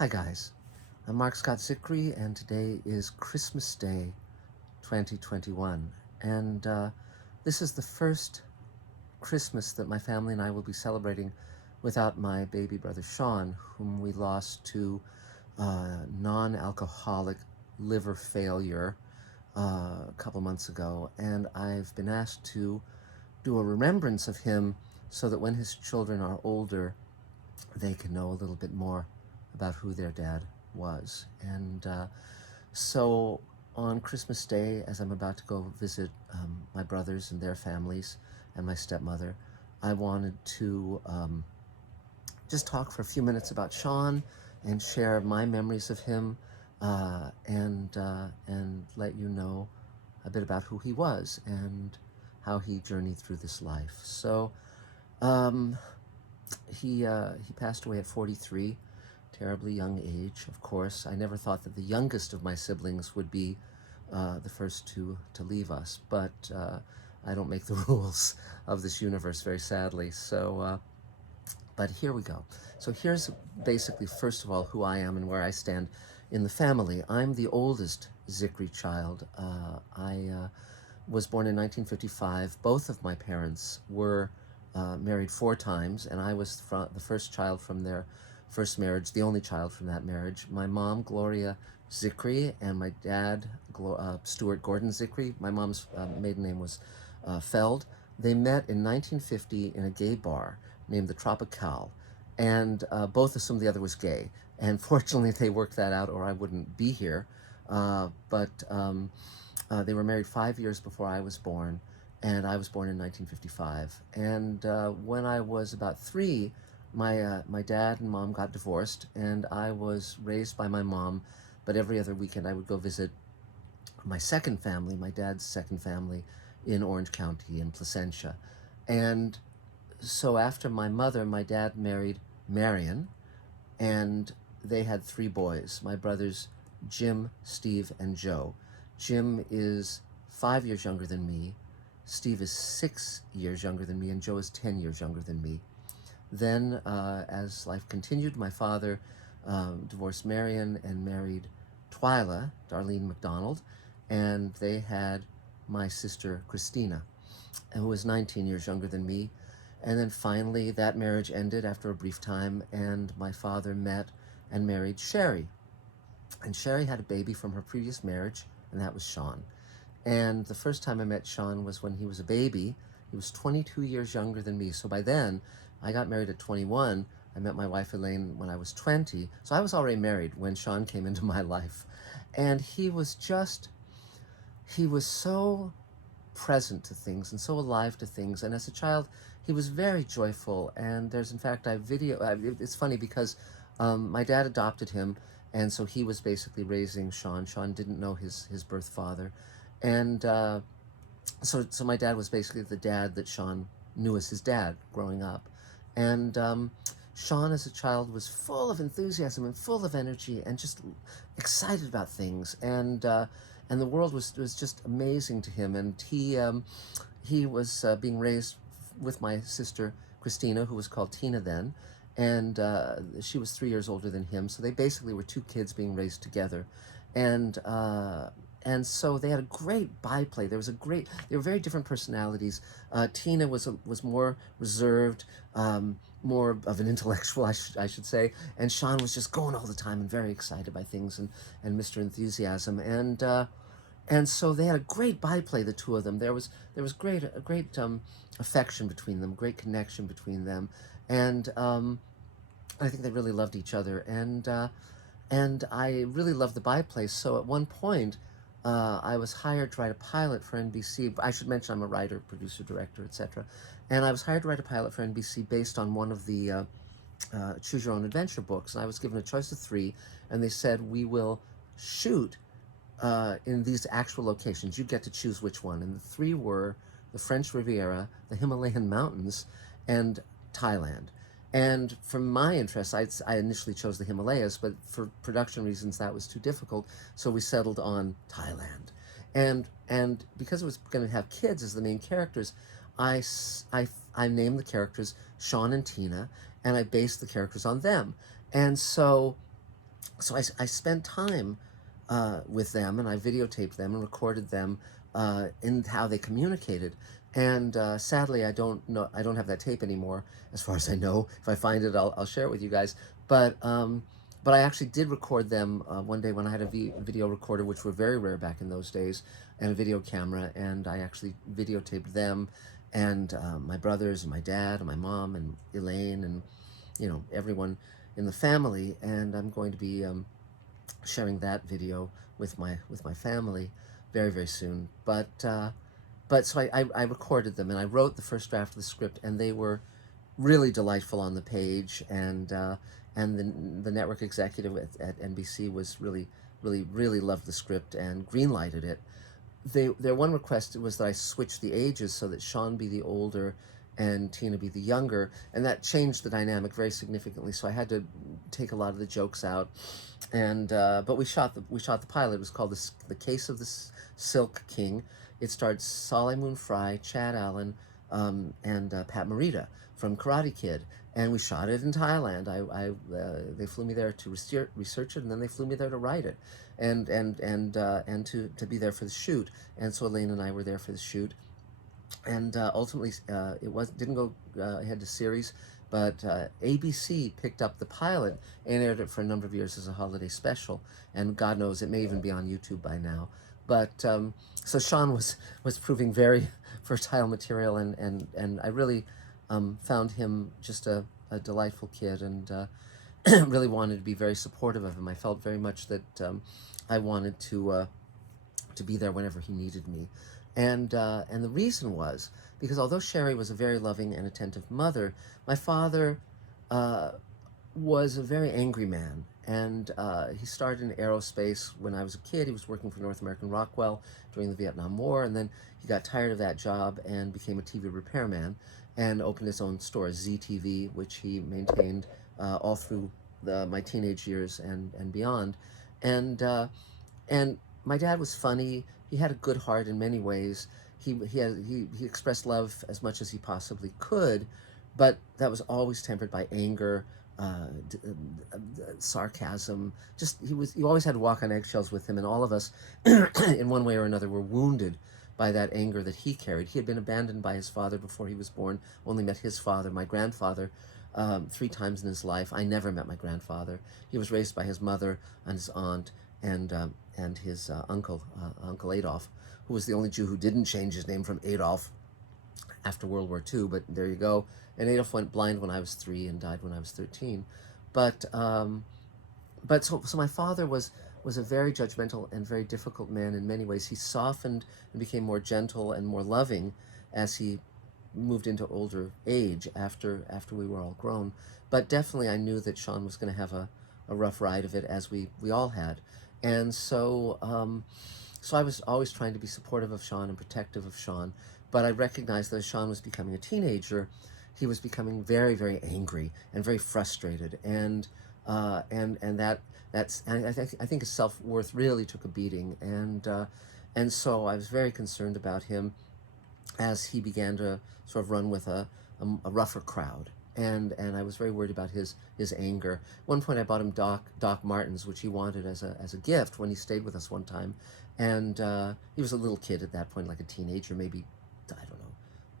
Hi guys, I'm Mark Scott Zickery and today is Christmas Day 2021 and this is the first Christmas that my family and I will be celebrating without my baby brother Shaun, whom we lost to non-alcoholic liver failure a couple months ago, and I've been asked to do a remembrance of him so that when his children are older they can know a little bit more about who their dad was. And so on Christmas Day, as I'm about to go visit my brothers and their families and my stepmother, I wanted to just talk for a few minutes about Shaun and share my memories of him and let you know a bit about who he was and how he journeyed through this life. So um, he passed away at 43, terribly young age, of course. I never thought that the youngest of my siblings would be the first to leave us, but I don't make the rules of this universe, very sadly. So, but here we go. So here's basically, first of all, who I am and where I stand in the family. I'm the oldest Zickery child. I was born in 1955. Both of my parents were married 4 times, and I was the first child from their first marriage, the only child from that marriage. My mom, Gloria Zickery, and my dad, Stuart Gordon Zickery. My mom's maiden name was Feld. They met in 1950 in a gay bar named the Tropical, and both assumed the other was gay. And fortunately, they worked that out, or I wouldn't be here. But they were married 5 years before I was born, and I was born in 1955. And when I was about 3, my dad and mom got divorced, and I was raised by my mom. But every other weekend, I would go visit my second family, my dad's second family, in Orange County in Placentia. And so after my mother, my dad married Marion, and they had 3 boys, my brothers Jim, Steve, and Joe. Jim is 5 years younger than me, Steve is 6 years younger than me, and Joe is 10 years younger than me. Then, as life continued, my father divorced Marion and married Twyla, Darlene McDonald, and they had my sister Christina, who was 19 years younger than me. And then finally, that marriage ended after a brief time, and my father met and married Sherry. And Sherry had a baby from her previous marriage, and that was Shaun. And the first time I met Shaun was when he was a baby. He was 22 years younger than me. So by then, I got married at 21. I met my wife Elaine when I was 20. So I was already married when Shaun came into my life. And he was so present to things and so alive to things. And as a child, he was very joyful. And there's, in fact, it's funny because my dad adopted him, and so he was basically raising Shaun. Shaun didn't know his birth father. And so my dad was basically the dad that Shaun knew as his dad growing up. And Shaun as a child was full of enthusiasm and full of energy and just excited about things. And the world was just amazing to him. And he was being raised with my sister Christina, who was called Tina then, and she was 3 years older than him. So they basically were 2 kids being raised together, and so they had a great byplay. They were very different personalities. Tina was more reserved, more of an intellectual, I should say, and Shaun was just going all the time and very excited by things and Mr. Enthusiasm. And so they had a great byplay, the two of them. There was a great affection between them, great connection between them, and I think they really loved each other. And I really loved the byplay. So at one point, I was hired to write a pilot for NBC. I should mention I'm a writer, producer, director, etc. And I was hired to write a pilot for NBC based on one of the Choose Your Own Adventure books. And I was given a choice of 3, and they said, we will shoot in these actual locations. You get to choose which one. And the 3 were the French Riviera, the Himalayan mountains, and Thailand. And for my interests, I initially chose the Himalayas, but for production reasons, that was too difficult. So we settled on Thailand. And because it was going to have kids as the main characters, I named the characters Shaun and Tina, and I based the characters on them. And so so I spent time with them, and I videotaped them and recorded them in how they communicated. And sadly, I don't have that tape anymore, as far as I know. If I find it, I'll share it with you guys. But I actually did record them one day when I had a video recorder, which were very rare back in those days, and a video camera, and I actually videotaped them and my brothers and my dad and my mom and Elaine and everyone in the family. And I'm going to be sharing that video with my family very very soon. But so I recorded them and I wrote the first draft of the script, and they were really delightful on the page. And the network executive at NBC was really loved the script and greenlighted it. Their one request was that I switch the ages so that Shaun be the older and Tina be the younger, and that changed the dynamic very significantly. So I had to take a lot of the jokes out, and but we shot the pilot. It was called the Case of the Silk King. It starred Solly Moon Fry, Chad Allen, and Pat Morita from Karate Kid, and we shot it in Thailand. They flew me there to research it, and then they flew me there to write it, and to be there for the shoot. And so Elaine and I were there for the shoot, and ultimately it didn't go ahead to series, but ABC picked up the pilot and aired it for a number of years as a holiday special, and God knows it may even be on YouTube by now. But so Shaun was proving very fertile material, and I really found him just a delightful kid, and really wanted to be very supportive of him. I felt very much that I wanted to be there whenever he needed me. And the reason was because although Sherry was a very loving and attentive mother, my father uh, was a very angry man. And he started in aerospace when I was a kid. He was working for North American Rockwell during the Vietnam War, and then he got tired of that job and became a TV repairman and opened his own store, ZTV, which he maintained all through my teenage years and beyond. And and my dad was funny. He had a good heart in many ways. He expressed love as much as he possibly could, but that was always tempered by anger, sarcasm. Just he always had to walk on eggshells with him, and all of us, in one way or another, were wounded by that anger that he carried. He had been abandoned by his father before he was born. Only met his father, my grandfather, 3 times in his life. I never met my grandfather. He was raised by his mother and his aunt and his Uncle Adolf, who was the only Jew who didn't change his name from Adolf after World War II. But there you go. And Adolf went blind when I was 3 and died when I was 13. But so my father was a very judgmental and very difficult man in many ways. He softened and became more gentle and more loving as he moved into older age after we were all grown. But definitely I knew that Shaun was going to have a rough ride of it, as we all had. And so I was always trying to be supportive of Shaun and protective of Shaun, but I recognized that as Shaun was becoming a teenager, he was becoming very, very angry and very frustrated, and I think his self-worth really took a beating, and so I was very concerned about him as he began to sort of run with a rougher crowd. And I was very worried about his anger. At one point, I bought him Doc Martens, which he wanted as a gift when he stayed with us one time. And he was a little kid at that point, like a teenager, maybe, I don't know,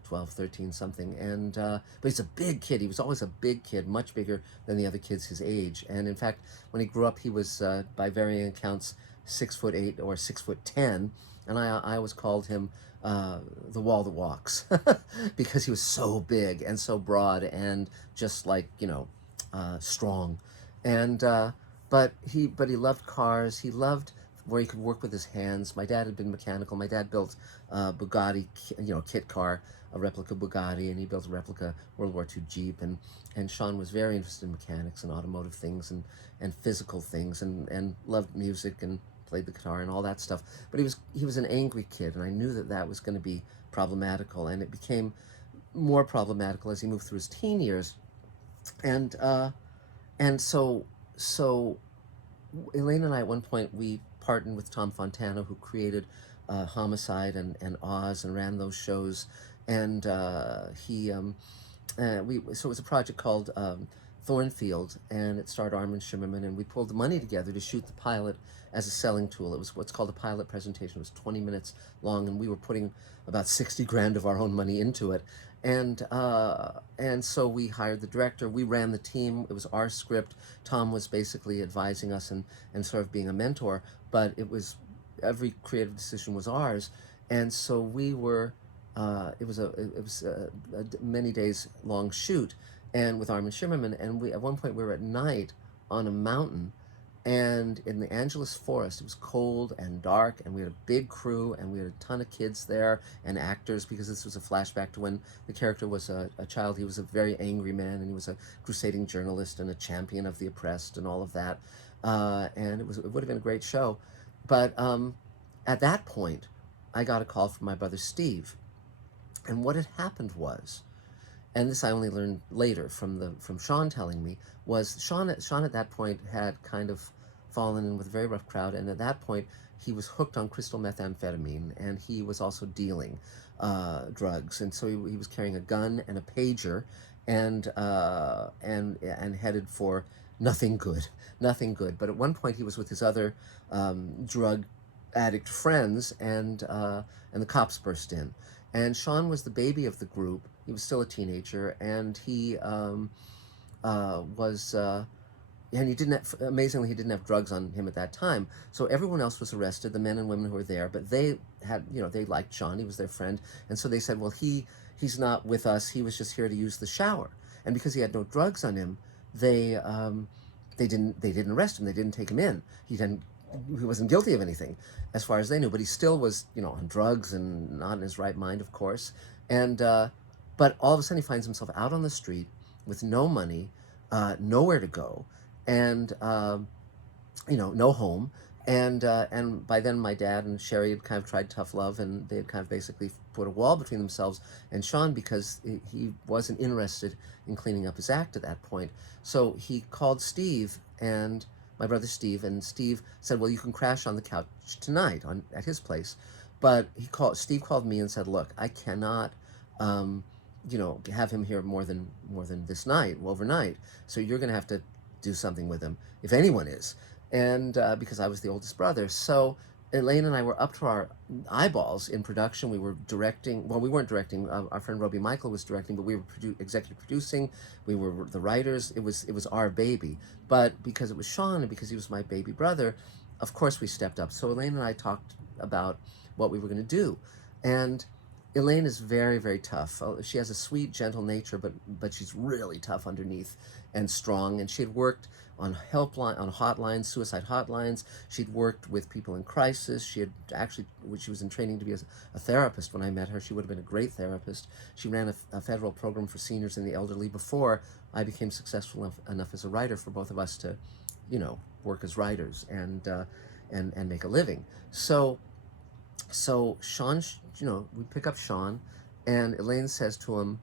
12, 13, something. But he's a big kid. He was always a big kid, much bigger than the other kids his age. And in fact, when he grew up, he was, by varying accounts, 6'8" or 6'10", and I always called him the wall that walks because he was so big and so broad and just like strong. And but he loved cars. He loved where he could work with his hands. My dad had been mechanical. My dad built Bugatti, kit car, a replica Bugatti, and he built a replica World War II Jeep. And Shaun was very interested in mechanics and automotive things and physical things, and loved music and played the guitar and all that stuff. But he was an angry kid, and I knew that was going to be problematical, and it became more problematical as he moved through his teen years. And so Elaine and I, at one point, we partnered with Tom Fontana, who created Homicide and Oz and ran those shows. And so it was a project called Thornfield, and it starred Armin Shimmerman, and we pulled the money together to shoot the pilot as a selling tool. It was what's called a pilot presentation. It was 20 minutes long, and we were putting about 60 grand of our own money into it. And so we hired the director. We ran the team. It was our script. Tom was basically advising us and sort of being a mentor, but it was every creative decision was ours. And so we were it was a many days long shoot, and with Armin Shimmerman, and we at one point we were at night on a mountain, and in the Angeles forest. It was cold and dark, and we had a big crew, and we had a ton of kids there and actors, because this was a flashback to when the character was a child. He was a very angry man, and he was a crusading journalist and a champion of the oppressed and all of that. And it would have been a great show, but at that point, I got a call from my brother Steve, and what had happened was, and this I only learned later from Shaun telling me, was Shaun at that point had kind of fallen in with a very rough crowd, and at that point he was hooked on crystal methamphetamine, and he was also dealing drugs, and so he was carrying a gun and a pager, and headed for nothing good, nothing good. But at one point he was with his other drug addict friends, and the cops burst in. And Shaun was the baby of the group. He was still a teenager, and he was, and he didn't have, amazingly, he didn't have drugs on him at that time. So everyone else was arrested, the men and women who were there, but they had, they liked Shaun. He was their friend. And so they said, well, he's not with us. He was just here to use the shower. And because he had no drugs on him, they didn't arrest him. They didn't take him in. He wasn't guilty of anything as far as they knew, but he still was, on drugs and not in his right mind, of course. And but all of a sudden he finds himself out on the street with no money, nowhere to go, and no home. And by then my dad and Sherry had kind of tried tough love, and they had kind of basically put a wall between themselves and Shaun, because he wasn't interested in cleaning up his act at that point. So he called Steve, and my brother Steve, and Steve said, well, you can crash on the couch tonight at his place. But Steve called me and said, look, I cannot have him here more than this night, overnight. So you're going to have to do something with him, if anyone is. And because I was the oldest brother. So Elaine and I were up to our eyeballs in production. We were directing. Well, we weren't directing. Our friend Robbie Michael was directing, but we were executive producing. We were the writers. It was our baby. But because it was Shaun, and because he was my baby brother, of course we stepped up. So Elaine and I talked about what we were going to do. And Elaine is very, very tough. She has a sweet, gentle nature, but she's really tough underneath and strong. And she had worked on hotlines, suicide hotlines. She'd worked with people in crisis. She was in training to be a therapist when I met her. She would have been a great therapist. She ran a federal program for seniors and the elderly before I became successful enough as a writer for both of us to, work as writers and make a living. So Shaun, we pick up Shaun, and Elaine says to him,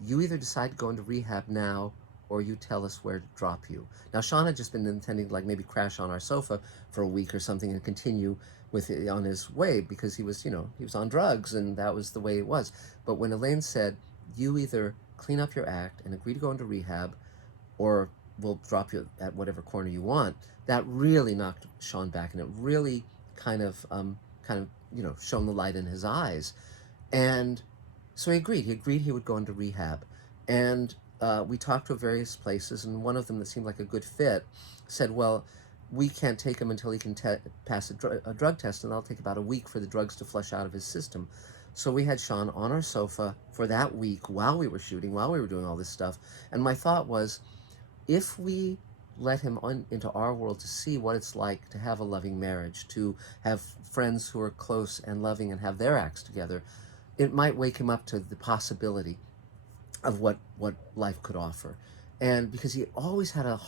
you either decide to go into rehab now, or you tell us where to drop you. Now, Shaun had just been intending to maybe crash on our sofa for a week or something and continue on his way, because he was on drugs, and that was the way it was. But when Elaine said, you either clean up your act and agree to go into rehab, or we'll drop you at whatever corner you want, that really knocked Shaun back, and it really kind of shone the light in his eyes. And so he agreed. He agreed he would go into rehab. And we talked to various places, and one of them that seemed like a good fit said, well, we can't take him until he can pass a drug test, and that'll take about a week for the drugs to flush out of his system. So we had Shaun on our sofa for that week while we were shooting, while we were doing all this stuff. And my thought was, if we let him into our world to see what it's like to have a loving marriage, to have friends who are close and loving and have their acts together, it might wake him up to the possibility of what life could offer. And because he always had a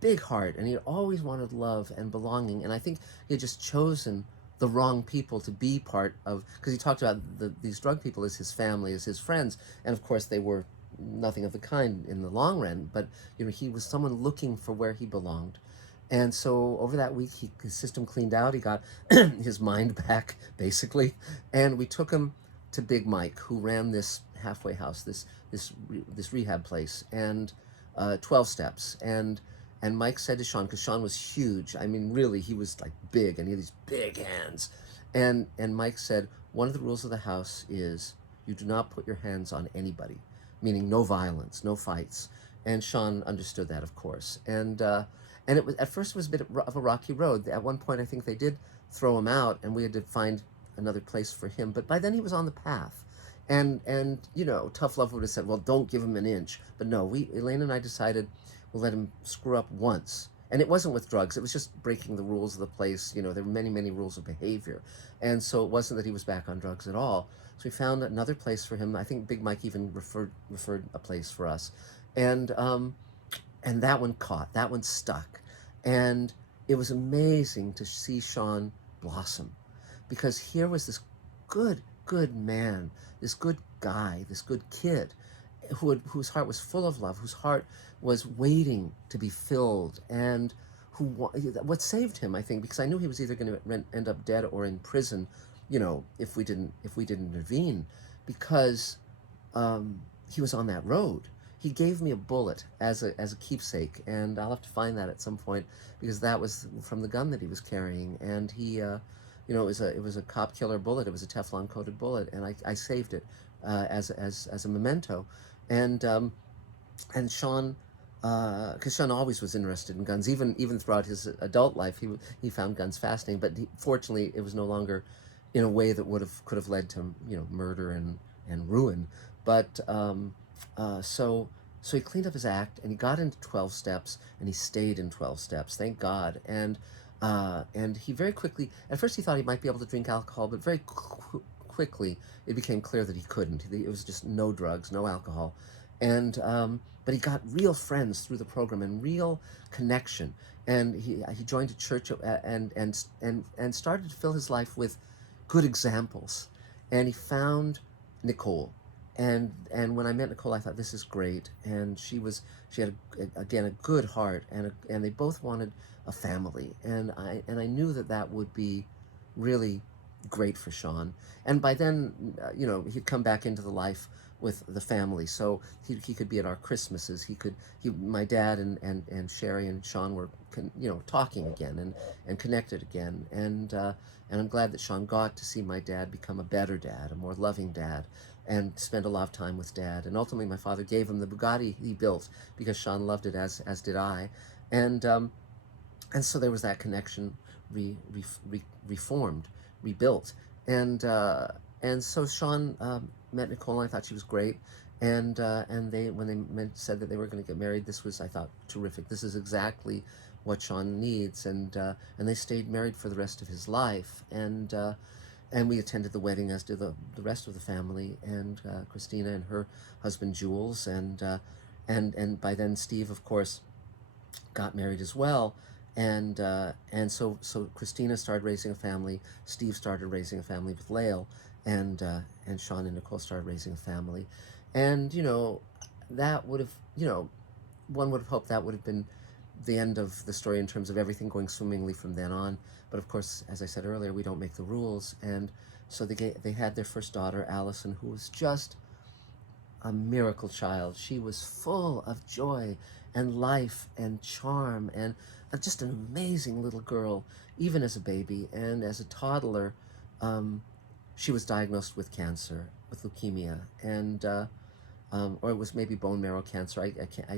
big heart, and he always wanted love and belonging, and I think he had just chosen the wrong people to be part of, because he talked about these drug people as his family, as his friends, and of course they were nothing of the kind in the long run, but he was someone looking for where he belonged. And so over that week, his system cleaned out. He got his mind back, basically, and we took him to Big Mike, who ran this halfway house, this rehab place. And 12 steps. And Mike said to Shaun, because Shaun was huge. I mean, really, he was like big, and he had these big hands. And Mike said, one of the rules of the house is you do not put your hands on anybody, meaning no violence, no fights. And Shaun understood that, of course. And it was, at first, it was a bit of a rocky road. At one point, I think they did throw him out, and we had to find another place for him. But by then, he was on the path. And you know, tough love would have said, well, don't give him an inch. But no, Elaine and I decided we'll let him screw up once. And it wasn't with drugs, it was just breaking the rules of the place. You know, there were many, many rules of behavior. And so it wasn't that he was back on drugs at all. So we found another place for him. I think Big Mike even referred a place for us. And and that one caught, that one stuck. And it was amazing to see Shaun blossom, because here was this good man, this good guy, this good kid whose heart was full of love, whose heart was waiting to be filled, and who what saved him, I think, because I knew he was either going to end up dead or in prison, you know, if we didn't intervene, because he was on that road. He gave me a bullet as a keepsake, and I'll have to find that at some point, because that was from the gun that he was carrying, and he, you know, it was a cop killer bullet. It was a Teflon coated bullet, and I saved it as a memento, and and Shaun. Because Shaun always was interested in guns, even throughout his adult life, he found guns fascinating. But fortunately, it was no longer in a way that could have led to, you know, murder and ruin. But so he cleaned up his act, and he got into 12 steps, and he stayed in 12 steps. Thank God. And he very quickly, at first he thought he might be able to drink alcohol, but very quickly it became clear that he couldn't. It was just no drugs, no alcohol, and but he got real friends through the program and real connection. And he joined a church, and started to fill his life with good examples. And he found Nicole, and when I met Nicole, I thought, this is great. And she had again a good heart, and they both wanted a family, and I knew that that would be really great for Shaun. And by then, you know, he'd come back into the life with the family, so he could be at our Christmases. My dad and Sherry and Shaun were you know, talking again and connected again. And I'm glad that Shaun got to see my dad become a better dad, a more loving dad, and spend a lot of time with Dad. And ultimately, my father gave him the Bugatti he built, because Shaun loved it, as did I. And so there was that connection reformed, rebuilt. And so Shaun met Nicole, and I thought she was great. And they, when said that they were going to get married, this was, I thought, terrific. This is exactly what Shaun needs. And they stayed married for the rest of his life. And we attended the wedding, as did the rest of the family, and Christina and her husband Jules, and by then Steve, of course, got married as well. And so Christina started raising a family. Steve started raising a family with Lael, and Shaun and Nicole started raising a family. And you know, that would have, you know, one would have hoped that would have been the end of the story in terms of everything going swimmingly from then on. But of course, as I said earlier, we don't make the rules. And so they had their first daughter, Allison, who was just a miracle child. She was full of joy and life and charm, and just an amazing little girl, even as a baby. And as a toddler, she was diagnosed with cancer, with leukemia, and or it was maybe bone marrow cancer. I can't,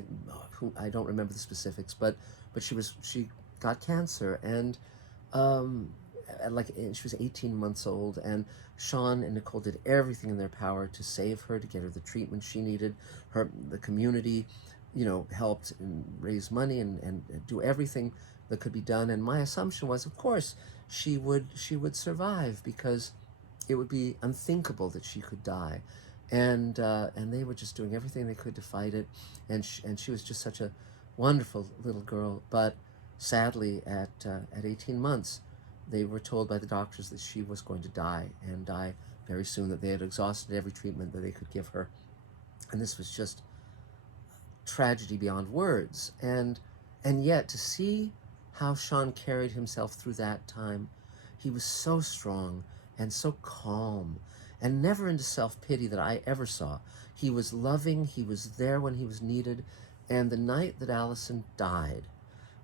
I don't remember the specifics, but she got cancer, and she was 18 months old, and Shaun and Nicole did everything in their power to save her, to get her the treatment she needed. The community, you know, helped and raise money and do everything that could be done. And my assumption was, of course, she would survive, because it would be unthinkable that she could die. And they were just doing everything they could to fight it. And she was just such a wonderful little girl. But sadly, at 18 months, they were told by the doctors that she was going to die, and die very soon, that they had exhausted every treatment that they could give her. And this was just tragedy beyond words. And yet, to see how Shaun carried himself through that time, he was so strong and so calm, and never into self-pity that I ever saw. He was loving, he was there when he was needed, And the night that Allison died,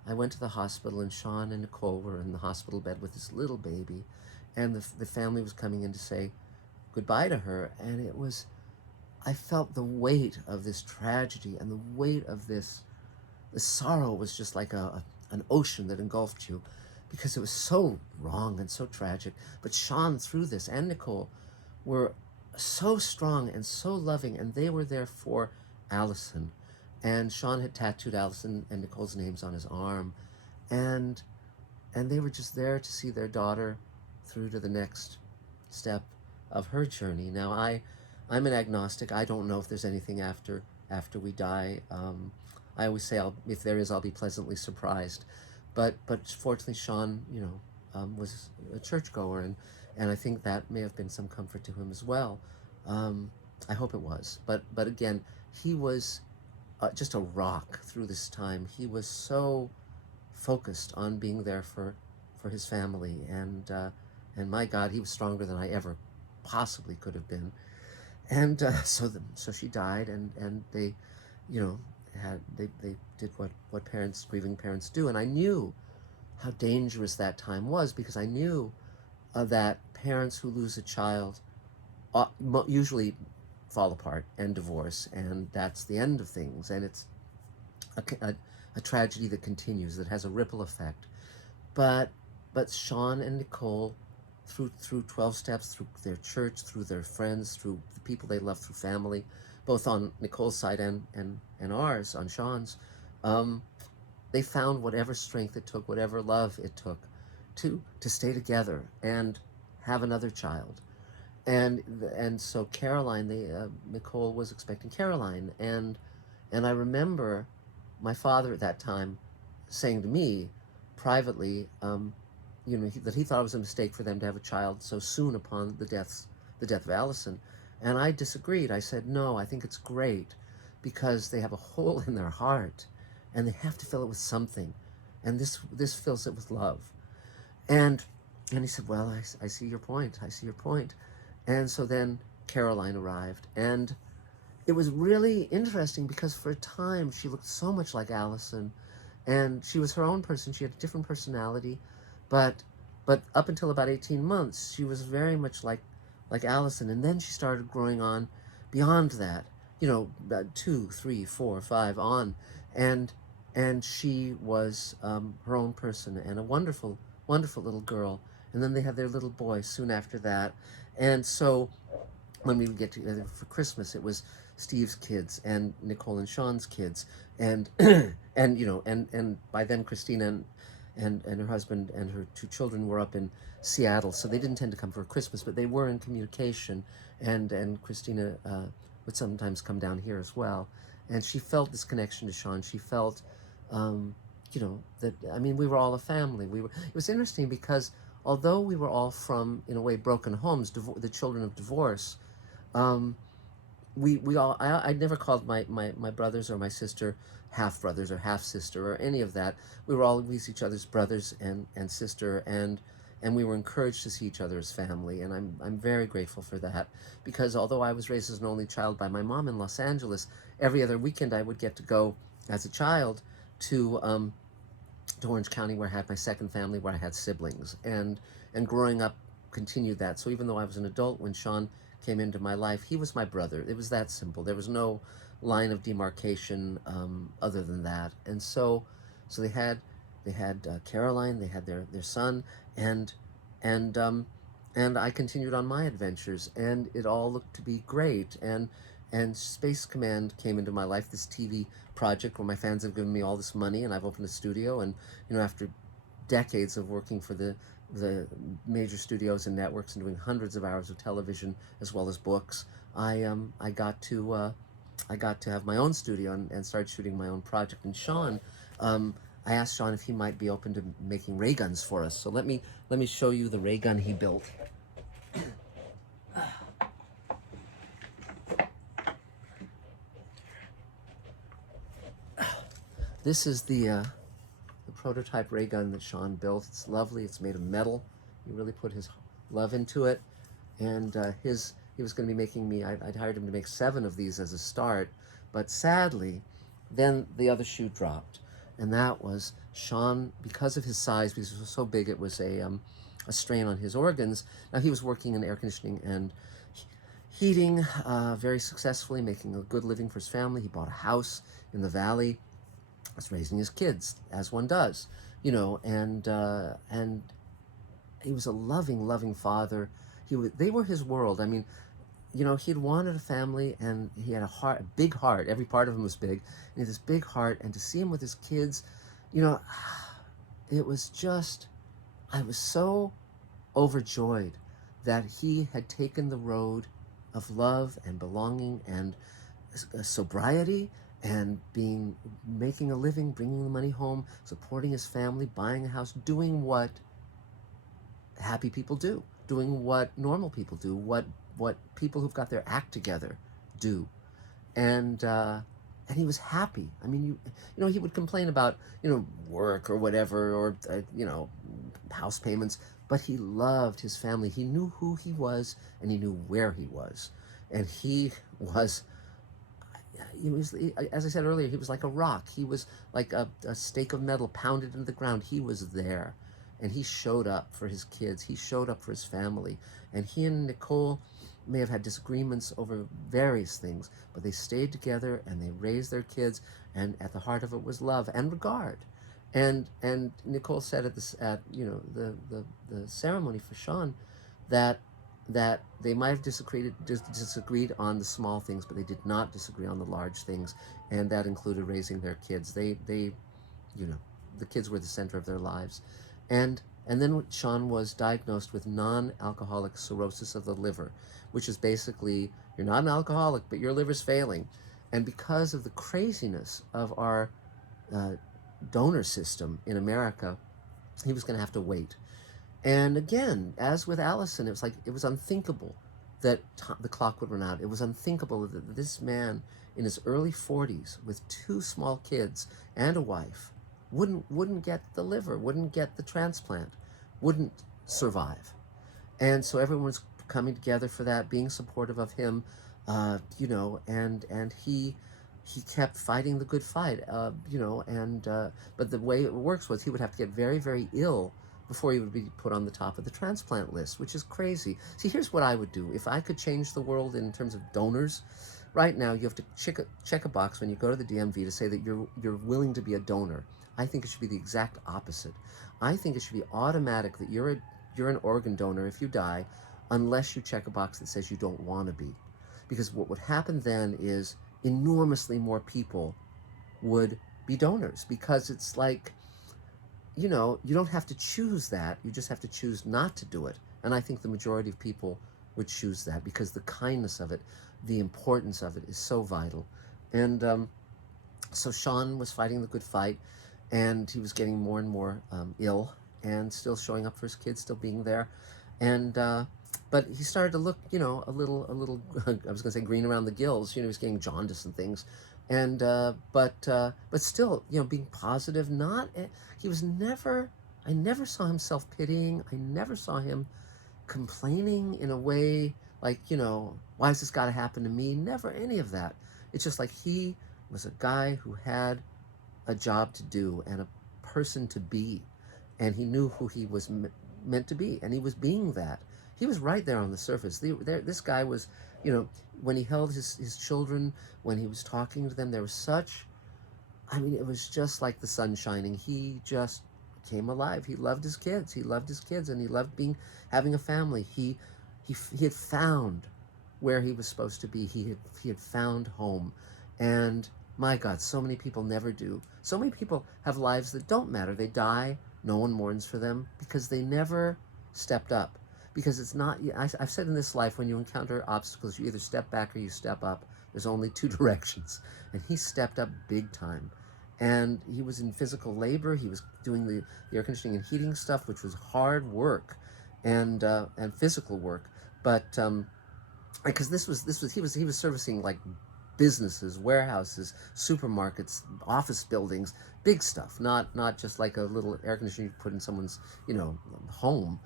I went to the hospital, and Shaun and Nicole were in the hospital bed with this little baby, and the family was coming in to say goodbye to her. And it was, I felt the weight of this tragedy and the weight of this, the sorrow was just like an ocean that engulfed you, because it was so wrong and so tragic. But Shaun, through this, and Nicole were so strong and so loving, and they were there for Allison. And Shaun had tattooed Allison and Nicole's names on his arm, and and they were just there to see their daughter through to the next step of her journey. Now, I'm an agnostic. I don't know if there's anything after we die. I always say, if there is, I'll be pleasantly surprised. But fortunately, Shaun, was a churchgoer, and I think that may have been some comfort to him as well. I hope it was. But again, he was just a rock through this time. He was so focused on being there for his family, and my God, he was stronger than I ever possibly could have been. And so she died, and they, you know, they did what grieving parents do. And I knew how dangerous that time was, because I knew that parents who lose a child usually fall apart and divorce, and that's the end of things. And it's a tragedy that continues, that has a ripple effect. But Shaun and Nicole, through 12 steps, through their church, through their friends, through the people they love, through family, both on Nicole's side and ours, on Shaun's, they found whatever strength it took, whatever love it took, to stay together and have another child. And so Caroline, Nicole was expecting Caroline, and I remember my father at that time saying to me privately, that he thought it was a mistake for them to have a child so soon upon the death of Allison. And I disagreed. I said, no, I think it's great, because they have a hole in their heart, and they have to fill it with something, and this fills it with love. And he said, well, I see your point. I see your point. And so then Caroline arrived, and it was really interesting, because for a time she looked so much like Allison, and she was her own person. She had a different personality, but up until about 18 months, she was very much like Allison. And then she started growing on beyond that, 2, 3, 4, 5 on, and she was her own person, and a wonderful, wonderful little girl. And then they had their little boy soon after that. And so when we would get together for Christmas, it was Steve's kids and Nicole and Shaun's kids, and and by then Christina and her husband and her 2 children were up in Seattle, so they didn't tend to come for Christmas, but they were in communication, and Christina would sometimes come down here as well, and she felt this connection to Shaun. She felt, that, I mean, we were all a family. It was interesting, because although we were all from, in a way, broken homes, the children of divorce, we all, I never called my brothers or my sister half brothers or half sister or any of that. We were always each other's brothers and sister, and we were encouraged to see each other as family. And I'm very grateful for that, because although I was raised as an only child by my mom in Los Angeles, every other weekend I would get to go as a child to Orange County, where I had my second family, where I had siblings, and growing up continued that. So even though I was an adult when Shaun came into my life, he was my brother. It was that simple. There was no line of demarcation other than that. And so they had Caroline, they had their son, and I continued on my adventures, and it all looked to be great. And Space Command came into my life, this TV project where my fans have given me all this money, and I've opened a studio. And after decades of working for the major studios and networks and doing hundreds of hours of television as well as books, I got to have my own studio and started shooting my own project. And Shaun, I asked Shaun if he might be open to making ray guns for us. So let me show you the ray gun he built. This is the prototype ray gun that Shaun built. It's lovely. It's made of metal. He really put his love into it. And he was going to be making me, I'd hired him to make 7 of these as a start. But sadly, then the other shoe dropped, and that was Shaun. Because of his size, because he was so big, it was a strain on his organs. Now he was working in air conditioning and heating very successfully, making a good living for his family. He bought a house in the valley, was raising his kids as one does, and he was a loving, loving father. They were his world. I mean, he'd wanted a family, and he had a big heart. Every part of him was big, and he had this big heart. And to see him with his kids, you know, it was just, I was so overjoyed that he had taken the road of love and belonging and sobriety and making a living, bringing the money home, supporting his family, buying a house, doing what happy people do, doing what normal people do, what people who've got their act together do, and he was happy. I mean, he would complain about work or whatever, or house payments, but he loved his family. He knew who he was, and he knew where he was, and he was, as I said earlier, he was like a rock. He was like a stake of metal pounded into the ground. He was there, and he showed up for his kids. He showed up for his family. And he and Nicole may have had disagreements over various things, but they stayed together and they raised their kids. And at the heart of it was love and regard. And Nicole said at the ceremony for Shaun that they might have disagreed on the small things, but they did not disagree on the large things, and that included raising their kids. You know, the kids were the center of their lives, and then Shaun was diagnosed with non-alcoholic cirrhosis of the liver, which is basically you're not an alcoholic, but your liver's failing, and because of the craziness of our uh, donor system in America, he was going to have to wait. And again, as with Allison, it was unthinkable that the clock would run out. It was unthinkable that this man in his early 40s with two small kids and a wife wouldn't get the liver, wouldn't get the transplant, wouldn't survive. And so everyone's coming together for that, being supportive of him, and he kept fighting the good fight, but the way it works was he would have to get very, very ill before he would be put on the top of the transplant list, which is crazy. See, here's what I would do. If I could change the world in terms of donors, right now you have to check a box when you go to the DMV to say that you're willing to be a donor. I think it should be the exact opposite. I think it should be automatic that you're an organ donor if you die, unless you check a box that says you don't want to be. Because what would happen then is enormously more people would be donors, because it's like, you don't have to choose that. You just have to choose not to do it. And I think the majority of people would choose that because the kindness of it, the importance of it is so vital. And so Shaun was fighting the good fight, and he was getting more and more ill, and still showing up for his kids, still being there. And but he started to look, a little. I was going to say green around the gills. He was getting jaundice and things, and but still, being positive. He was never. I never saw him self pitying. I never saw him complaining in a way like, why has this got to happen to me? Never any of that. It's just like he was a guy who had a job to do and a person to be, and he knew who he was meant to be, and he was being that. He was right there on the surface. This guy was, when he held his children, when he was talking to them, there was such, I mean, it was just like the sun shining. He just came alive. He loved his kids. He loved his kids, and he loved having a family. He had found where he was supposed to be. He had found home, and my God, so many people never do. So many people have lives that don't matter. They die. No one mourns for them because they never stepped up. Because it's not, I've said in this life, when you encounter obstacles, you either step back or you step up. There's only two directions. And he stepped up big time. And he was in physical labor. He was doing the air conditioning and heating stuff, which was hard work and physical work. But because he was servicing like businesses, warehouses, supermarkets, office buildings, big stuff, not just like a little air conditioner you put in someone's home.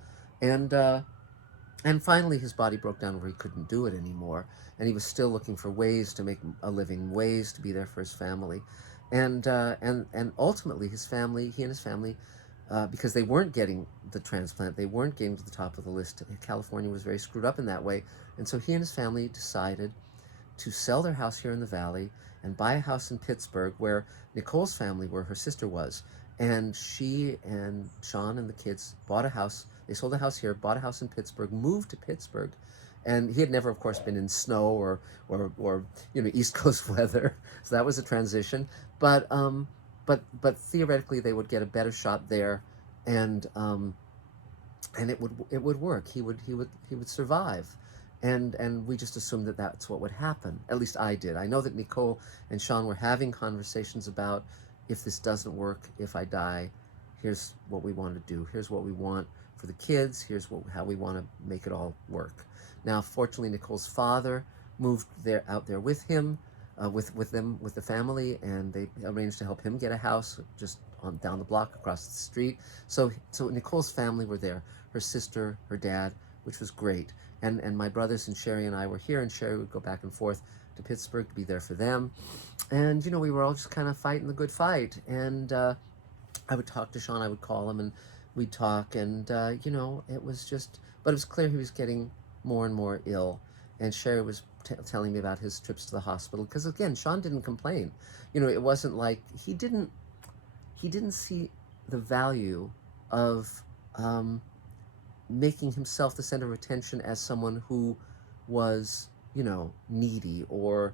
And finally his body broke down where he couldn't do it anymore, and he was still looking for ways to make a living, ways to be there for his family. And ultimately he and his family, because they weren't getting the transplant, they weren't getting to the top of the list. California was very screwed up in that way, and so he and his family decided to sell their house here in the valley and buy a house in Pittsburgh, where Nicole's family, where her sister was. And she and Shaun and the kids bought a house. They sold a house here, bought a house in Pittsburgh, moved to Pittsburgh. And he had never, of course, been in snow or East Coast weather, so that was a transition. But theoretically, they would get a better shot there, and and it would work. He would survive, and we just assumed that that's what would happen. At least I did. I know that Nicole and Shaun were having conversations about, if this doesn't work, if I die, here's what we want to do. Here's what we want for the kids. Here's how we want to make it all work. Now, fortunately, Nicole's father moved out there with him, with the family, and they arranged to help him get a house just on down the block across the street. So Nicole's family were there, her sister, her dad, which was great. And my brothers and Sherry and I were here, and Sherry would go back and forth to Pittsburgh to be there for them. And we were all just kind of fighting the good fight. And I would talk to Shaun, I would call him, and we'd talk, and it was just, but it was clear he was getting more and more ill. And Sherry was telling me about his trips to the hospital, because again, Shaun didn't complain. It wasn't like he didn't see the value of making himself the center of attention as someone who was, needy, or,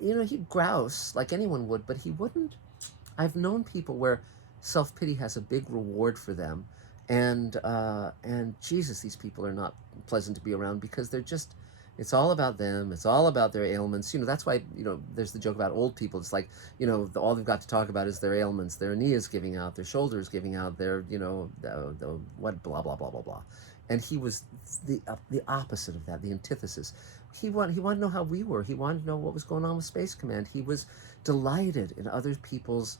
he'd grouse like anyone would, but he wouldn't. I've known people where self-pity has a big reward for them, and Jesus, these people are not pleasant to be around, because they're just, it's all about them. It's all about their ailments. That's why, there's the joke about old people. It's like, all they've got to talk about is their ailments. Their knee is giving out, their shoulder is giving out, their, what, blah, blah, blah, blah, blah. And he was the opposite of that, the antithesis. He wanted to know how we were. He wanted to know what was going on with Space Command. He was delighted in other people's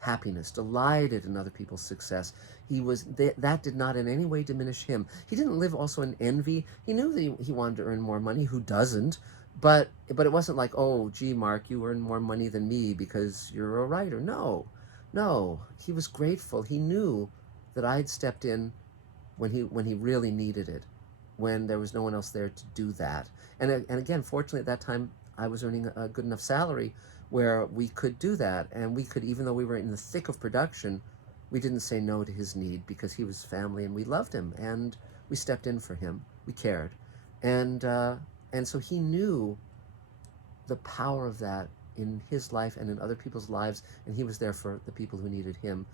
happiness, delighted in other people's success. That did not in any way diminish him. He didn't live also in envy. He knew that he wanted to earn more money. Who doesn't? But it wasn't like, oh, gee, Mark, you earn more money than me because you're a writer. No. He was grateful. He knew that I had stepped in when he really needed it, when there was no one else there to do that. And again, fortunately, at that time, I was earning a good enough salary where we could do that, and we could, even though we were in the thick of production, we didn't say no to his need, because he was family and we loved him, and we stepped in for him. We cared, and so he knew the power of that in his life and in other people's lives, and he was there for the people who needed him.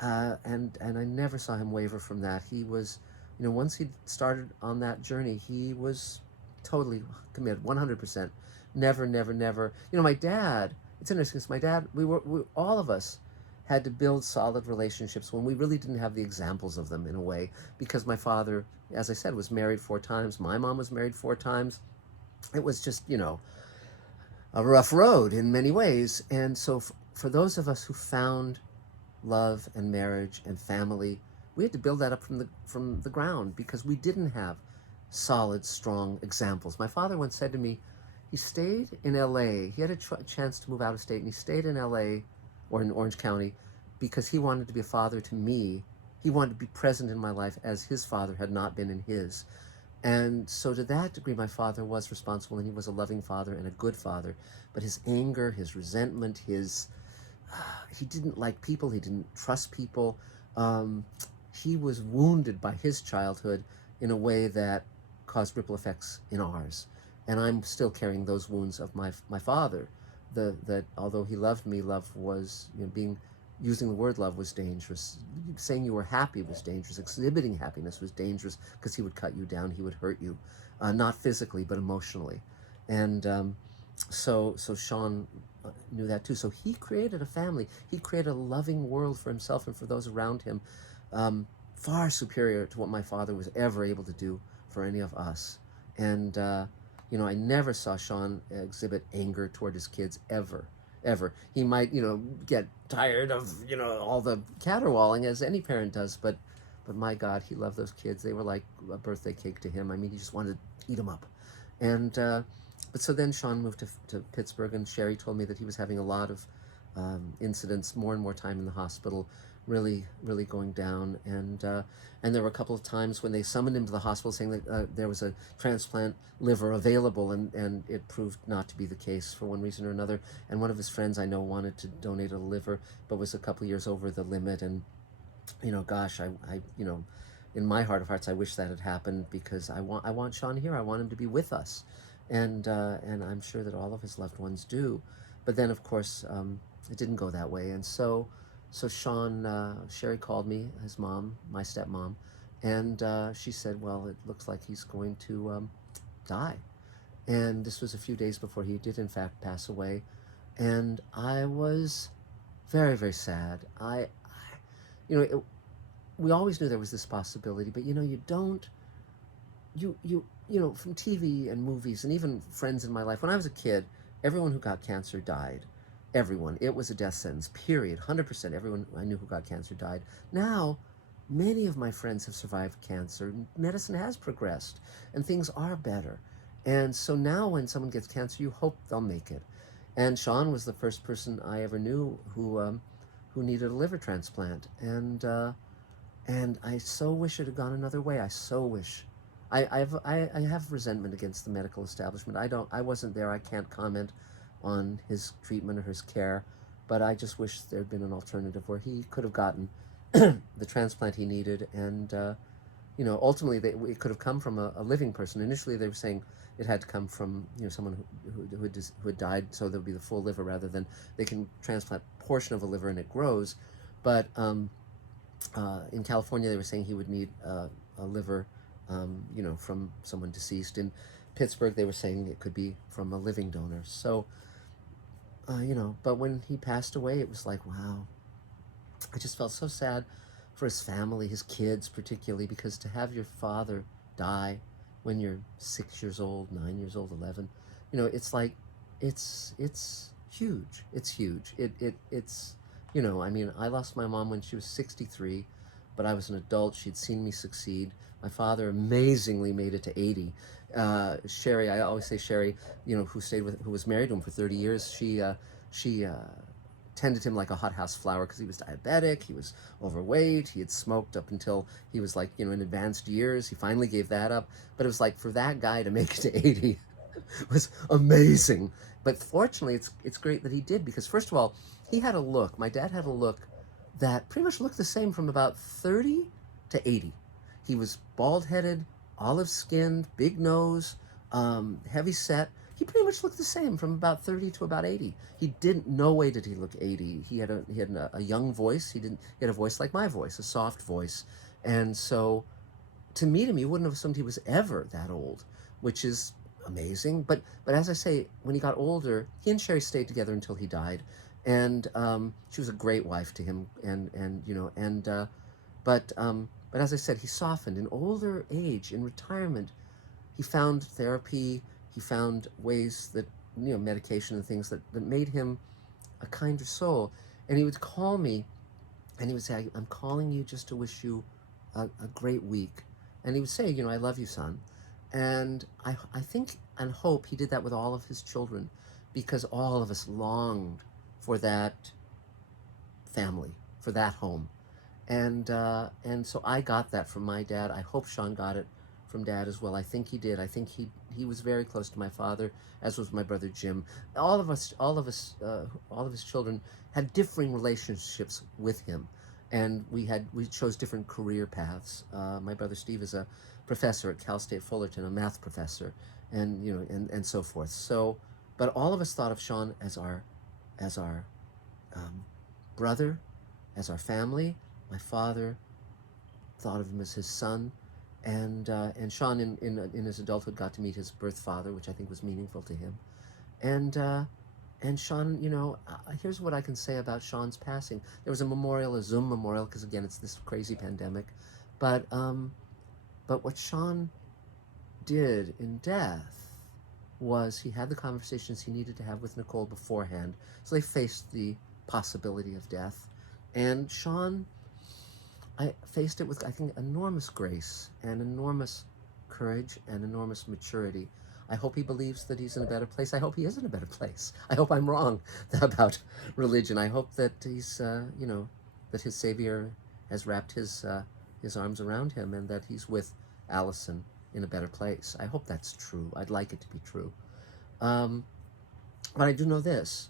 And I never saw him waver from that. He was, once he started on that journey, he was totally committed, 100%. Never. My dad, it's interesting, because my dad, we all of us had to build solid relationships when we really didn't have the examples of them, in a way, because my father, as I said, was married 4 times. My mom was married 4 times. It was just, a rough road in many ways. And so for those of us who found love and marriage and family, we had to build that up from the ground, because we didn't have solid, strong examples. My father once said to me, he stayed in LA. He had a chance to move out of state, and he stayed in LA, or in Orange County, because he wanted to be a father to me. He wanted to be present in my life as his father had not been in his. And so to that degree, my father was responsible, and he was a loving father and a good father. But his anger, his resentment, he didn't like people. He didn't trust people. He was wounded by his childhood in a way that caused ripple effects in ours. And I'm still carrying those wounds of my father. That although he loved me, love was, using the word love was dangerous. Saying you were happy was dangerous. Exhibiting happiness was dangerous, because he would cut you down. He would hurt you, not physically but emotionally. And so Shaun knew that too. So he created a family. He created a loving world for himself and for those around him, far superior to what my father was ever able to do for any of us. And I never saw Shaun exhibit anger toward his kids, ever. He might, get tired of, all the caterwauling, as any parent does, but my God, he loved those kids. They were like a birthday cake to him. I mean, he just wanted to eat them up. And but so then Shaun moved to Pittsburgh, and Sherry told me that he was having a lot of incidents, more and more time in the hospital, really, really going down. And there were a couple of times when they summoned him to the hospital saying that there was a transplant liver available, and it proved not to be the case for one reason or another. And one of his friends I know wanted to donate a liver, but was a couple of years over the limit. And gosh, in my heart of hearts, I wish that had happened, because I want Shaun here. I want him to be with us, and I'm sure that all of his loved ones do. But then, of course, it didn't go that way, and so Shaun, Sherry called me, his mom, my stepmom, and she said, "Well, it looks like he's going to die." And this was a few days before he did, in fact, pass away, and I was very, very sad. You know, it, we always knew there was this possibility, but you don't, from TV and movies and even friends in my life. When I was a kid, everyone who got cancer died. Everyone. It was a death sentence, period. 100%. Everyone I knew who got cancer died. Now, many of my friends have survived cancer. Medicine has progressed, and things are better. And so now when someone gets cancer, you hope they'll make it. And Shaun was the first person I ever knew who needed a liver transplant. And I so wish it had gone another way. I so wish. I have resentment against the medical establishment. I wasn't there. I can't comment on his treatment or his care, but I just wish there had been an alternative where he could have gotten the transplant he needed. And ultimately it could have come from a living person. Initially they were saying it had to come from someone who had died, so there would be the full liver, rather than they can transplant a portion of a liver and it grows. But in California, they were saying he would need a liver, from someone deceased. In Pittsburgh, they were saying it could be from a living donor. So, but when he passed away, it was like, wow. I just felt so sad for his family, his kids particularly, because to have your father die when you're 6 years old, 9 years old, 11, it's like, it's huge. It's huge. It's I mean, I lost my mom when she was 63, but I was an adult. She'd seen me succeed. My father amazingly made it to 80. Sherry, I always say Sherry, who was married to him for 30 years, she tended him like a hothouse flower, because he was diabetic, he was overweight, he had smoked up until he was like, in advanced years. He finally gave that up. But it was like, for that guy to make it to 80 was amazing. But fortunately, it's great that he did, because first of all, he had a look. My dad had a look that pretty much looked the same from about 30 to 80. He was bald-headed, olive-skinned, big nose, heavy set. He pretty much looked the same from about 30 to about 80. He didn't. No way did he look 80. He had a young voice. He had a voice like my voice, a soft voice, and so to meet him, you wouldn't have assumed he was ever that old, which is amazing. But as I say, when he got older, he and Sherry stayed together until he died, and she was a great wife to him. But as I said, he softened in older age, in retirement. He found therapy. He found ways that medication and things that made him a kinder soul. And he would call me, and he would say, "I'm calling you just to wish you a great week." And he would say, "I love you, son." And I think and hope he did that with all of his children, because all of us longed for that family, for that home. And so I got that from my dad. I hope Shaun got it from Dad as well. I think he did. I think he was very close to my father, as was my brother Jim. All of his children had differing relationships with him, and we chose different career paths. My brother Steve is a professor at Cal State Fullerton, a math professor, and so forth. So, but all of us thought of Shaun as our brother, as our family. My father thought of him as his son, and Shaun in his adulthood got to meet his birth father, which I think was meaningful to him. And Shaun, here's what I can say about Shaun's passing. There was a memorial, a Zoom memorial, because again, it's this crazy pandemic, but what Shaun did in death was he had the conversations he needed to have with Nicole beforehand, so they faced the possibility of death, and Shaun, I faced it with, I think, enormous grace and enormous courage and enormous maturity. I hope he believes that he's in a better place. I hope he is in a better place. I hope I'm wrong about religion. I hope that he's, that his Savior has wrapped his arms around him and that he's with Allison in a better place. I hope that's true. I'd like it to be true. Um, but I do know this.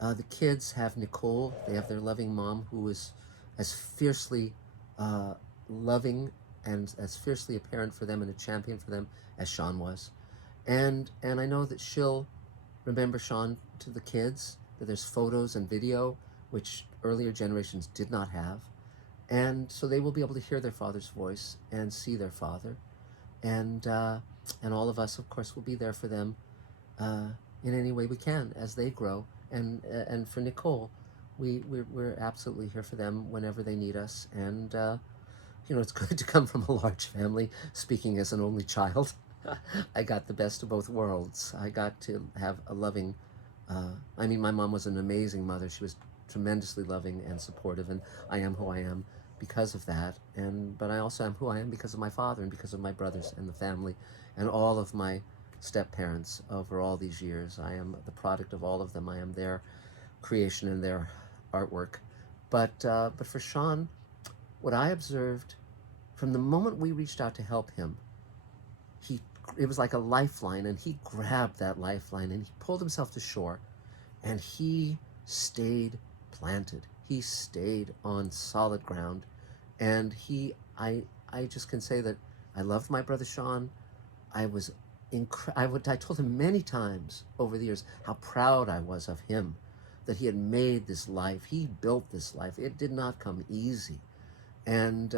The kids have Nicole. They have their loving mom who is as fiercely uh, loving and as fiercely a parent for them and a champion for them as Shaun was. And I know that she'll remember Shaun to the kids, that there's photos and video, which earlier generations did not have. And so they will be able to hear their father's voice and see their father. And, uh, and all of us, of course, will be there for them uh, in any way we can as they grow. And for Nicole, we're absolutely here for them whenever they need us. And it's good to come from a large family. Speaking as an only child, I got the best of both worlds. I got to have a loving. I mean, my mom was an amazing mother. She was tremendously loving and supportive, and I am who I am because of that. But I also am who I am because of my father and because of my brothers and the family, and all of my step parents over all these years. I am the product of all of them. I am their creation and their artwork. But for Shaun, what I observed from the moment we reached out to help him, he it was like a lifeline, and he grabbed that lifeline and he pulled himself to shore, and he stayed planted. He stayed on solid ground, and I just can say that I loved my brother Shaun. I was I told him many times over the years how proud I was of him, that he had made this life. He built this life. It did not come easy, and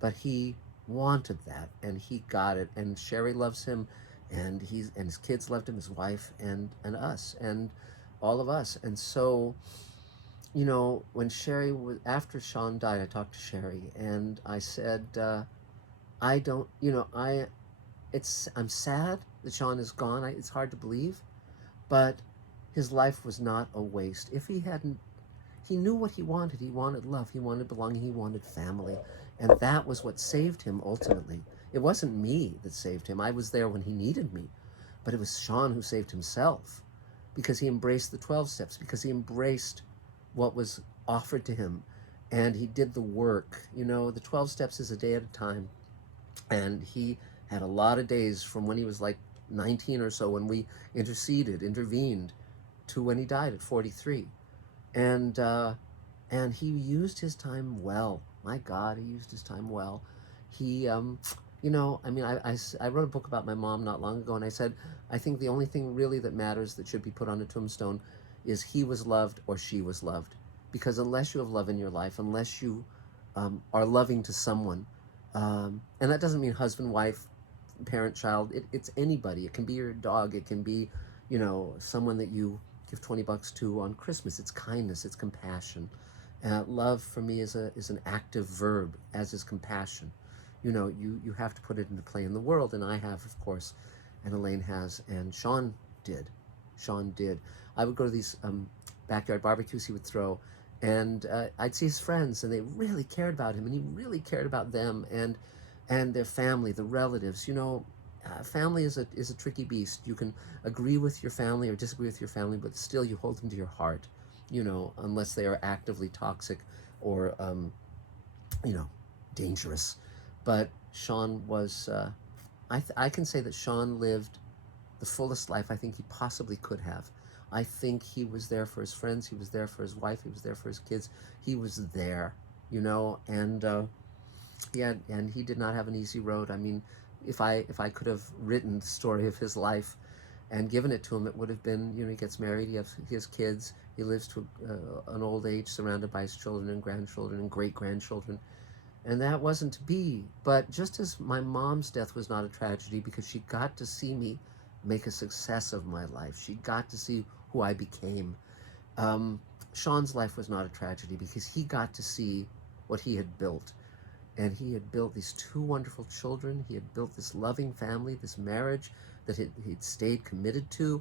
but he wanted that, and he got it. And Sherry loves him, and his kids loved him, his wife, and us, and all of us. And so, when Sherry was after Shaun died, I talked to Sherry, and I said, I don't, I'm sad that Shaun is gone. It's hard to believe, but his life was not a waste. If he hadn't, he knew what he wanted. He wanted love. He wanted belonging. He wanted family. And that was what saved him ultimately. It wasn't me that saved him. I was there when he needed me. But it was Shaun who saved himself, because he embraced the 12 steps, because he embraced what was offered to him. And he did the work. The 12 steps is a day at a time. And he had a lot of days from when he was like 19 or so, when we intervened, to when he died at 43. And he used his time well. My God, he used his time well. He, I wrote a book about my mom not long ago, and I said, I think the only thing really that matters that should be put on a tombstone is he was loved or she was loved. Because unless you have love in your life, unless you are loving to someone, and that doesn't mean husband, wife, parent, child, it's anybody. It can be your dog, it can be, someone that you give $20 to on Christmas. It's kindness, it's compassion. Love for me is an active verb, as is compassion. You have to put it into play in the world, and I have, of course, and Elaine has, and Shaun did. Shaun did. I would go to these backyard barbecues he would throw, and I'd see his friends, and they really cared about him, and he really cared about them, and their family, the relatives. Family is a tricky beast. You can agree with your family or disagree with your family, but still you hold them to your heart, unless they are actively toxic or, dangerous. But Shaun was, I can say that Shaun lived the fullest life I think he possibly could have. I think he was there for his friends. He was there for his wife. He was there for his kids. He was there, and and he did not have an easy road. I mean, if I could have written the story of his life and given it to him, it would have been, he gets married, he has kids, he lives to an old age surrounded by his children and grandchildren and great-grandchildren. And that wasn't to be. But just as my mom's death was not a tragedy because she got to see me make a success of my life, she got to see who I became, Shaun's life was not a tragedy because he got to see what he had built. And he had built these two wonderful children. He had built this loving family, this marriage that he'd stayed committed to.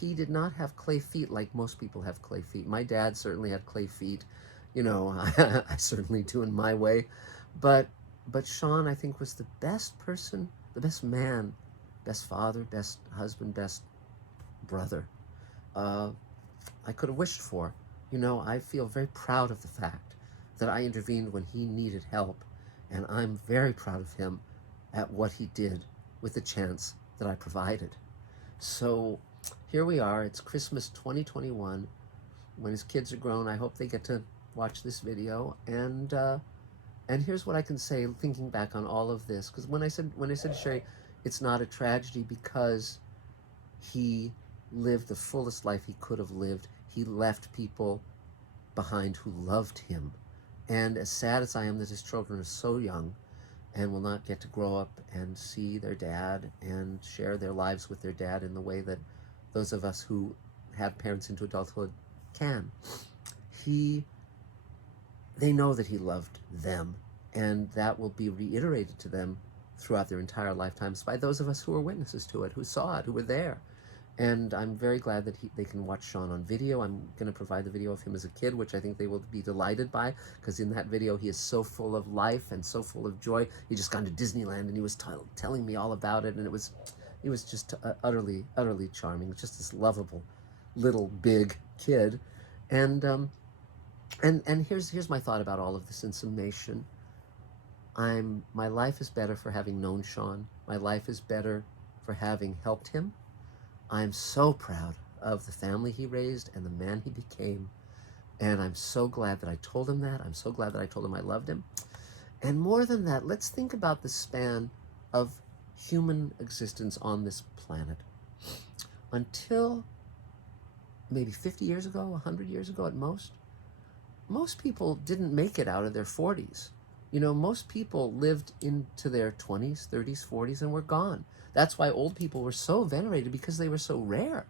He did not have clay feet like most people have clay feet. My dad certainly had clay feet. I certainly do in my way. But Shaun, I think, was the best person the best man, best father, best husband, best brother uh, I could have wished for. You know, I feel very proud of the fact that I intervened when he needed help, and I'm very proud of him at what he did with the chance that I provided. So here we are. It's Christmas 2021. When his kids are grown, I hope they get to watch this video. And here's what I can say, thinking back on all of this, because when I said to Sherry, it's not a tragedy because he lived the fullest life he could have lived. He left people behind who loved him. And as sad as I am that his children are so young and will not get to grow up and see their dad and share their lives with their dad in the way that those of us who have parents into adulthood can, they know that he loved them, and that will be reiterated to them throughout their entire lifetimes by those of us who were witnesses to it, who saw it, who were there. And I'm very glad that they can watch Shaun on video. I'm going to provide the video of him as a kid, which I think they will be delighted by, because in that video he is so full of life and so full of joy. He just gone to Disneyland and he was telling me all about it, and it was just utterly, utterly charming. Just this lovable little big kid. And here's my thought about all of this in summation. My life is better for having known Shaun. My life is better for having helped him. I'm so proud of the family he raised and the man he became. And I'm so glad that I told him that. I'm so glad that I told him I loved him. And more than that, let's think about the span of human existence on this planet. Until maybe 50 years ago, 100 years ago at most people didn't make it out of their 40s. You know, most people lived into their 20s, 30s, 40s, and were gone. That's why old people were so venerated, because they were so rare.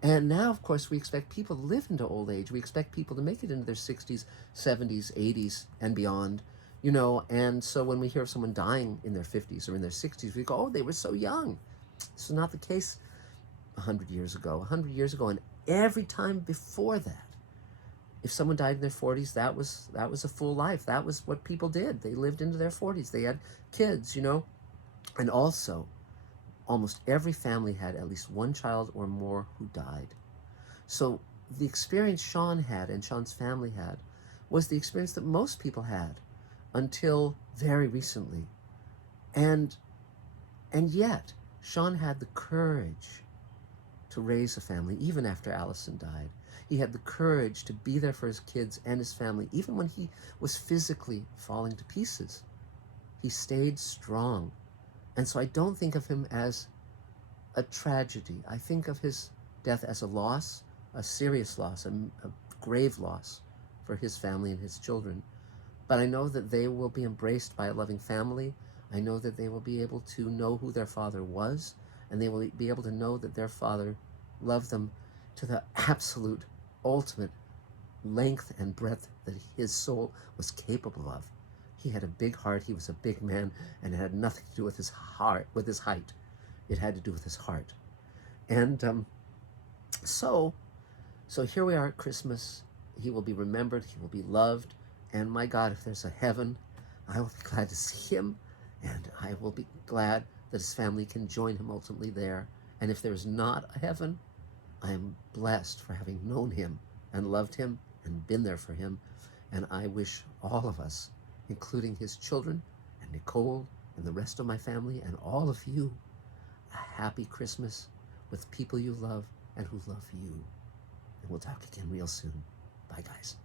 And now, of course, we expect people to live into old age. We expect people to make it into their 60s, 70s, 80s, and beyond. You know, and so when we hear of someone dying in their 50s or in their 60s, we go, oh, they were so young. This is not the case 100 years ago. 100 years ago, and every time before that, if someone died in their 40s, that was a full life. That was what people did. They lived into their 40s. They had kids, you know. And also, almost every family had at least one child or more who died. So the experience Shaun had and Shaun's family had was the experience that most people had until very recently. And yet, Shaun had the courage to raise a family even after Allison died. He had the courage to be there for his kids and his family, even when he was physically falling to pieces. He stayed strong. And so I don't think of him as a tragedy. I think of his death as a loss, a serious loss, a grave loss for his family and his children. But I know that they will be embraced by a loving family. I know that they will be able to know who their father was, and they will be able to know that their father loved them to the absolute ultimate length and breadth that his soul was capable of. He had a big heart. He was a big man, and it had nothing to do with his heart, with his height. It had to do with his heart. And so here we are at Christmas. He will be remembered. He will be loved. And my God, if there's a heaven, I will be glad to see him, and I will be glad that his family can join him ultimately there. And if there's not a heaven, I am blessed for having known him and loved him and been there for him. And I wish all of us, including his children and Nicole and the rest of my family and all of you, a happy Christmas with people you love and who love you. And we'll talk again real soon. Bye, guys.